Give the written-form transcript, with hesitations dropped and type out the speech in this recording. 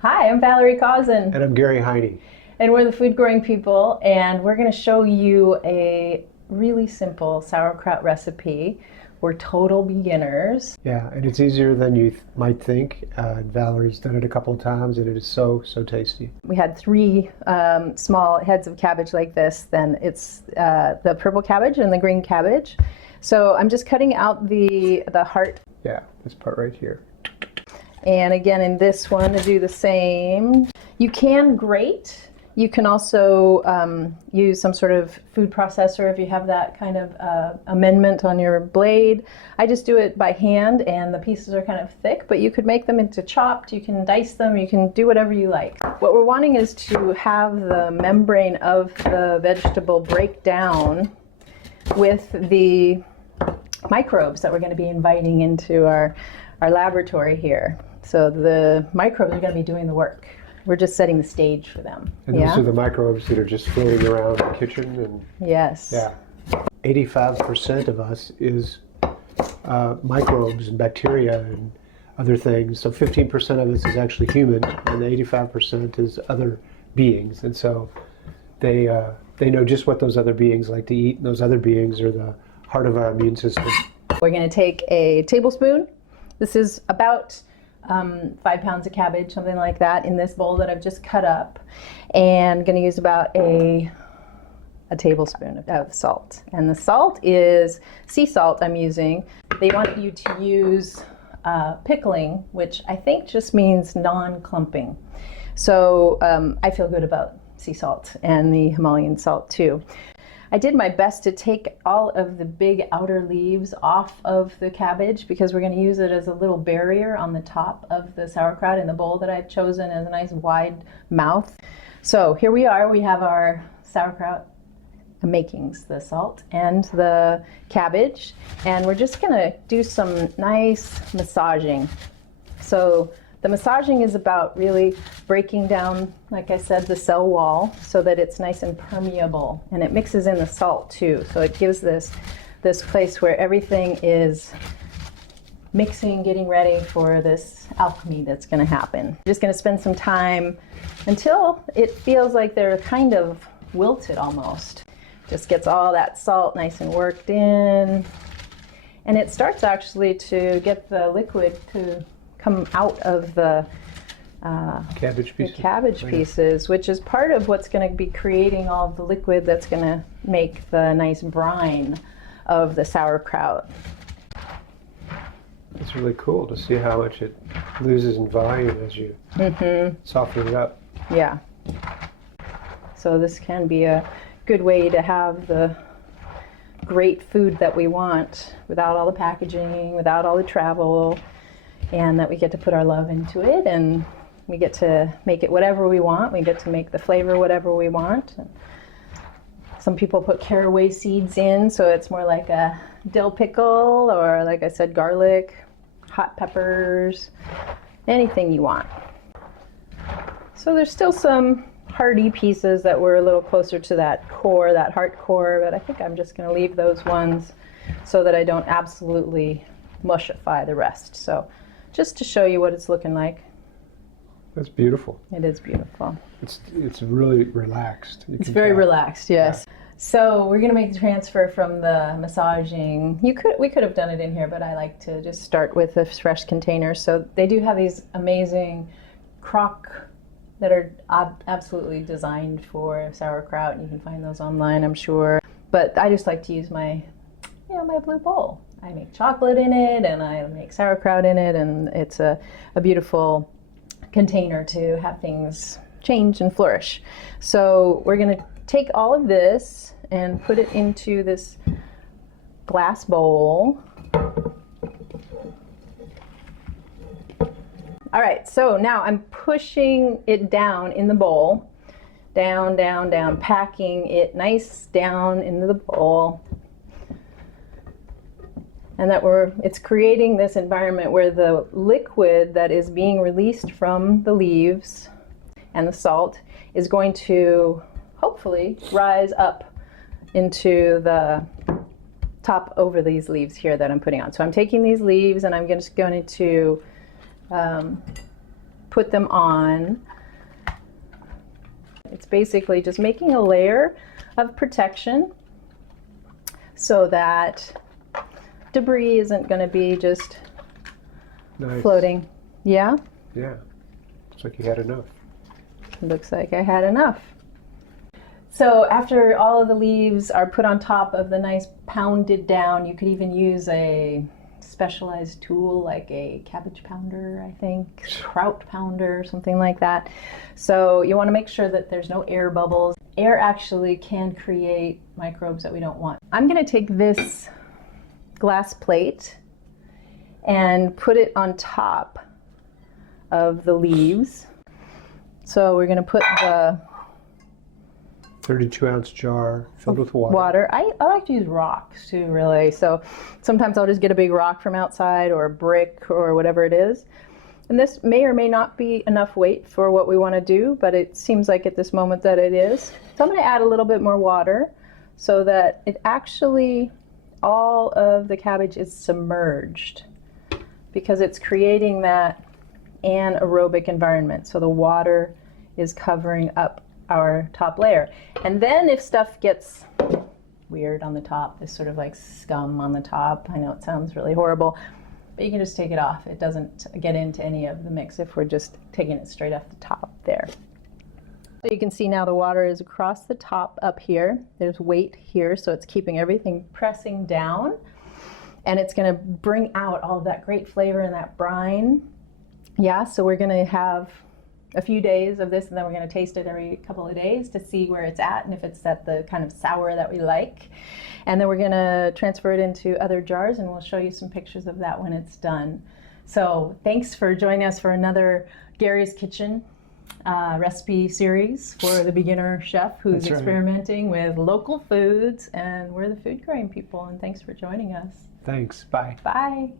Hi, I'm Valerie Cousin. And I'm Gary Heine. And we're the Food Growing People, and we're going to show you a really simple sauerkraut recipe. We're total beginners. Yeah, and it's easier than you might think. Valerie's done it a couple of times, and it is so tasty. We had 3 small heads of cabbage like this. Then it's the purple cabbage and the green cabbage. So I'm just cutting out the heart. Yeah, this part right here. And again, in this one, to do the same. You can grate. You can also use some sort of food processor if you have that kind of amendment on your blade. I just do it by hand, and the pieces are kind of thick, but you could make them into chopped. You can dice them. You can do whatever you like. What we're wanting is to have the membrane of the vegetable break down with the microbes that we're going to be inviting into our laboratory here. So the microbes are going to be doing the work. We're just setting the stage for them. And those are the microbes that are just floating around the kitchen. And yes. Yeah. 85% of us is microbes and bacteria and other things. So 15% of us is actually human, and 85% is other beings. And so they know just what those other beings like to eat, and those other beings are the heart of our immune system. We're going to take a tablespoon. This is about 5 pounds of cabbage, something like that, in this bowl that I've just cut up, and going to use about a tablespoon of salt. And the salt is sea salt I'm using. They want you to use pickling, which I think just means non-clumping. So I feel good about sea salt and the Himalayan salt too. I did my best to take all of the big outer leaves off of the cabbage because we're going to use it as a little barrier on the top of the sauerkraut in the bowl that I've chosen as a nice wide mouth. So here we are. We have our sauerkraut makings, the salt and the cabbage, and we're just going to do some nice massaging. So the massaging is about really breaking down, like I said, the cell wall so that it's nice and permeable, and it mixes in the salt too. So it gives this place where everything is mixing, getting ready for this alchemy that's going to happen. I'm just going to spend some time until it feels like they're kind of wilted almost. Just gets all that salt nice and worked in, and it starts actually to get the liquid to come out of the cabbage pieces, which is part of what's going to be creating all of the liquid that's going to make the nice brine of the sauerkraut. It's really cool to see how much it loses in volume as you soften it up. Yeah. So this can be a good way to have the great food that we want without all the packaging, without all the travel, and that we get to put our love into it, and we get to make it whatever we want. We get to make the flavor whatever we want. Some people put caraway seeds in, so it's more like a dill pickle, or like I said, garlic, hot peppers, anything you want. So there's still some hearty pieces that were a little closer to that core, that heart core, but I think I'm just going to leave those ones so that I don't absolutely mushify the rest. So just to show you what it's looking like. That's beautiful. It is beautiful. It's really relaxed. It's very relaxed, yes. Yeah. So we're going to make the transfer from the massaging. We could have done it in here, but I like to just start with a fresh container. So they do have these amazing crock that are absolutely designed for sauerkraut, and you can find those online, I'm sure. But I just like to use my blue bowl. I make chocolate in it, and I make sauerkraut in it, and it's a beautiful container to have things change and flourish. So we're going to take all of this and put it into this glass bowl. All right, so now I'm pushing it down in the bowl, down, down, down, packing it nice down into the bowl. And it's creating this environment where the liquid that is being released from the leaves and the salt is going to hopefully rise up into the top over these leaves here that I'm putting on. So I'm taking these leaves and I'm just going to put them on. It's basically just making a layer of protection so that debris isn't going to be just Nice. floating. Yeah? Yeah. Looks like you had enough. Looks like I had enough. So after all of the leaves are put on top of the nice pounded down, you could even use a specialized tool like a cabbage pounder, I think, kraut pounder, something like that. So you want to make sure that there's no air bubbles. Air actually can create microbes that we don't want. I'm going to take this glass plate and put it on top of the leaves. So we're going to put the 32-ounce jar filled with water. I like to use rocks too, really. So sometimes I'll just get a big rock from outside or a brick or whatever it is. And this may or may not be enough weight for what we want to do, but it seems like at this moment that it is. So I'm going to add a little bit more water so that it actually, all of the cabbage is submerged because it's creating that anaerobic environment. So the water is covering up our top layer. And then if stuff gets weird on the top, this sort of like scum on the top, I know it sounds really horrible, but you can just take it off. It doesn't get into any of the mix if we're just taking it straight off the top there. So you can see now the water is across the top up here. There's weight here, so it's keeping everything pressing down, and it's going to bring out all of that great flavor and that brine. Yeah, so we're going to have a few days of this, and then we're going to taste it every couple of days to see where it's at and if it's at the kind of sour that we like. And then we're going to transfer it into other jars, and we'll show you some pictures of that when it's done. So thanks for joining us for another Gary's Kitchen recipe series for the beginner chef who's That's right. experimenting with local foods, and we're the food growing people, and thanks for joining us. Thanks. Bye. Bye.